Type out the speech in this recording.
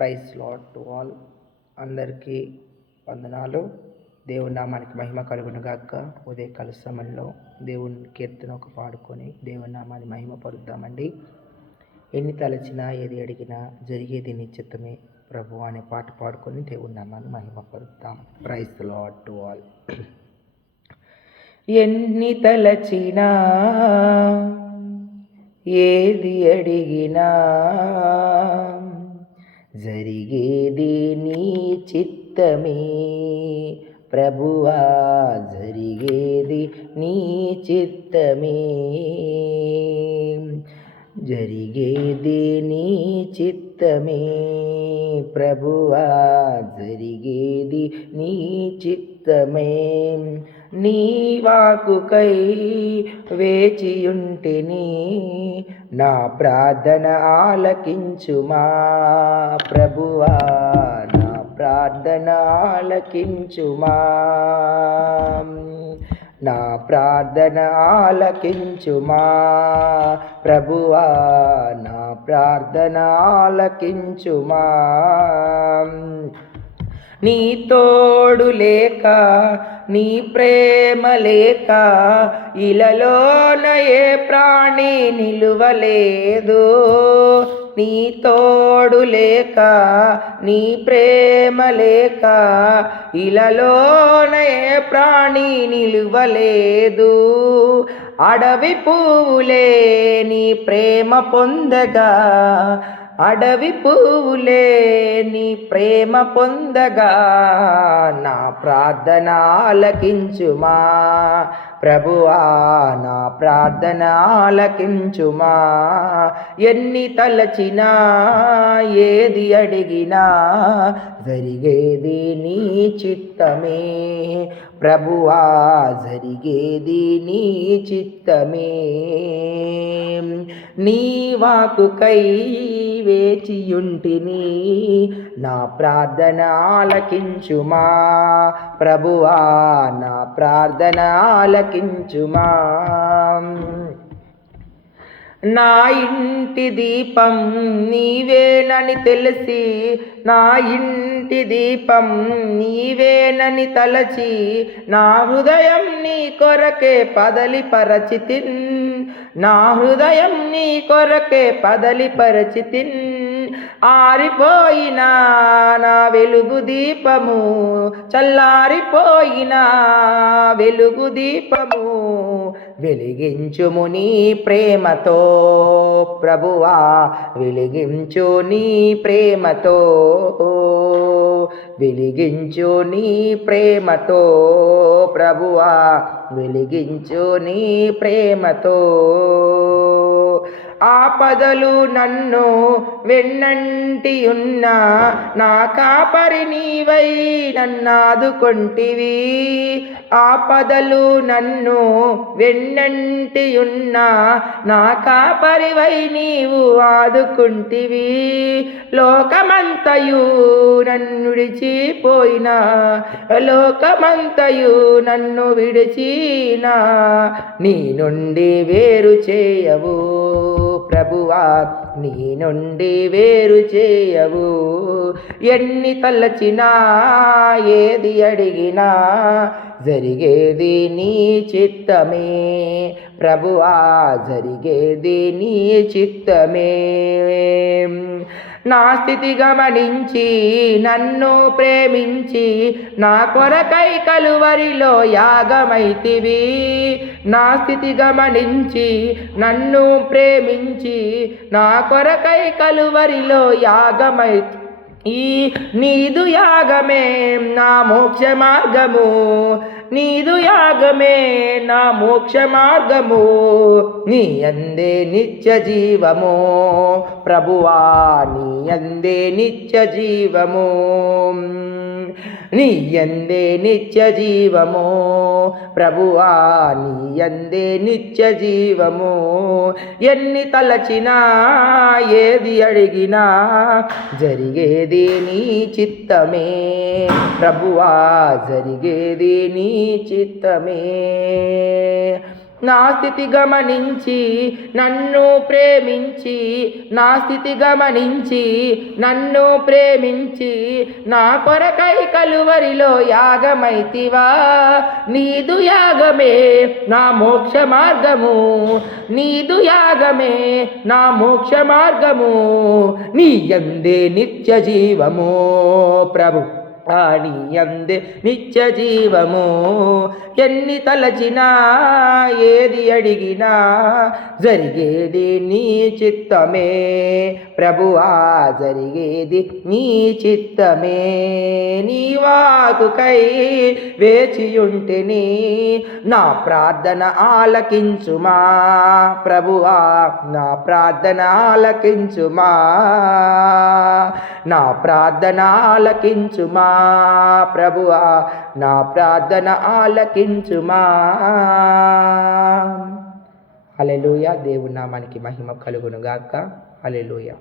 Praise Lord to all. అందరికీ వందనాలు. దేవుని నామానికి మహిమ కలుగును గాక. ఉదయకాల సమయంలో దేవుని కీర్తన ఒక పాడుకొని దేవుని నామాన్ని మహిమ పరుద్దామండి. ఎన్ని తలచినా ఏది అడిగినా జరిగేది నీ చిత్తమే ప్రభు అనే పాట పాడుకొని దేవుని నామాన్ని మహిమ పరుద్దాం. Praise Lord to all. ఎన్ని తలచినా ఏది అడిగినా జరిగేది నీ చిత్తమే ప్రభువా, జరిగేది నీ చిత్తమే, జరిగేది నీ చిత్తమే ప్రభువా, జరిగేది నీ చిత్తమే. నీ వాక్కుకై వేచియుంటిని, నా ప్రార్థన ఆలకించుమా ప్రభువా, నా ప్రార్థన ఆలకించుమా, నా ప్రార్థన ఆలకించుమా ప్రభువా, నా ప్రార్థన ఆలకించుమా. నీ తోడు లేక, నీ ప్రేమ లేక ఇలలోన ఏ ప్రాణి నిలువలేదు. నీ తోడు లేక, నీ ప్రేమ లేక ఇలలోన ఏ ప్రాణి నిలువలేదు. అడవి పువ్వులే నీ ప్రేమ పొందగా, అడవి పువ్వులే నీ ప్రేమ పొందగా, నా ప్రార్థన ఆలకించుమా ప్రభువా, నా ప్రార్థన ఆలకించుమా. ఎన్ని తలచినా ఏది అడిగినా జరిగేది నీ చిత్తమే ప్రభువా, జరిగేది నీ చిత్తమే. నీ వాక్కుకై వేచియుంటిని, నా ప్రార్థన ఆలకించుమా ప్రభువా, నా ప్రార్థన ఆలకించుమా. నా ఇంటి దీపం నీవేనని తెలిసి, నా ఇంటి దీపం నీవేనని తలచి, నా హృదయం నీ కొరకే పరచితిన్, నా హృదయం నీ కొరకే పరచితిన్. ఆరిపోయినా నా వెలుగు దీపము, చల్లారిపోయిన వెలుగు దీపము వెలిగించుము నీ ప్రేమతో ప్రభువా, వెలిగించు నీ ప్రేమతో, వెలిగించు నీ ప్రేమతో ప్రభువా, వెలిగించు నీ ప్రేమతో. ఆపదలు నన్ను వెన్నంటి ఉన్నా, నా కాపరి నీవై నన్నాదుకొంటివి. ఆపదలు నన్ను వెన్నంటి ఉన్నా, నా కాపరివై నీవు ఆదుకుంటివి. లోకమంతయు నన్ను విడిచిపోయినా, లోకమంతయు నన్ను విడిచినా, నీ నుండి వేరు చేయవు ప్రభువా, నీ నుండి వేరు చేయవు. ఎన్ని తలచినా ఏది అడిగినా జరిగేది నీ చిత్తమే ప్రభువా, జరిగేది నీ చిత్తమే. నా స్థితి గమనించి నన్ను ప్రేమించి, నా కొరకై కలువరిలో యాగమైతివి. నా స్థితి గమనించి నన్ను ప్రేమించి, నా కొరకై కలువరిలో యాగమైతి. ఈ నీదు యాగమే నా మోక్ష మార్గము, నీదు యాగమే నా మోక్ష మార్గము. నీ అందే నిత్య జీవము ప్రభువా, నీ అందే నిత్య జీవము, నీ యందే నిత్య జీవము ప్రభువా, నీ యందే నిత్య జీవము. ఎన్ని తలచినా ఏది అడిగినా జరిగేది నీ చిత్తమే ప్రభువా, జరిగేది నీ చిత్తమే. నా స్థితి గమనించి నన్ను ప్రేమించి, నా స్థితి గమనించి నన్ను ప్రేమించి, నా కొరకై కలువరిలో యాగమైతివా. నీదు యాగమే నా మోక్ష మార్గము, నీదు యాగమే నా మోక్ష మార్గము. నీ యందే నిత్య జీవము ప్రభు, నీ యందే నిత్య జీవము. ఎన్ని తలచినా ఏది అడిగినా జరిగేది నీ చిత్తమే ప్రభువా, జరిగేది నీ చిత్తమే. నీ వాకుకై వేచియుంటిని, నా ప్రార్థన ఆలకించుమా ప్రభువా, నా ప్రార్థన ఆలకించుమా, నా ప్రార్థన ఆలకించుమా ప్రభువా, నా ప్రార్థన ఆలకించుమా. హల్లెలూయా. దేవుని నామానికి మహిమ కలుగును గాక. హల్లెలూయా.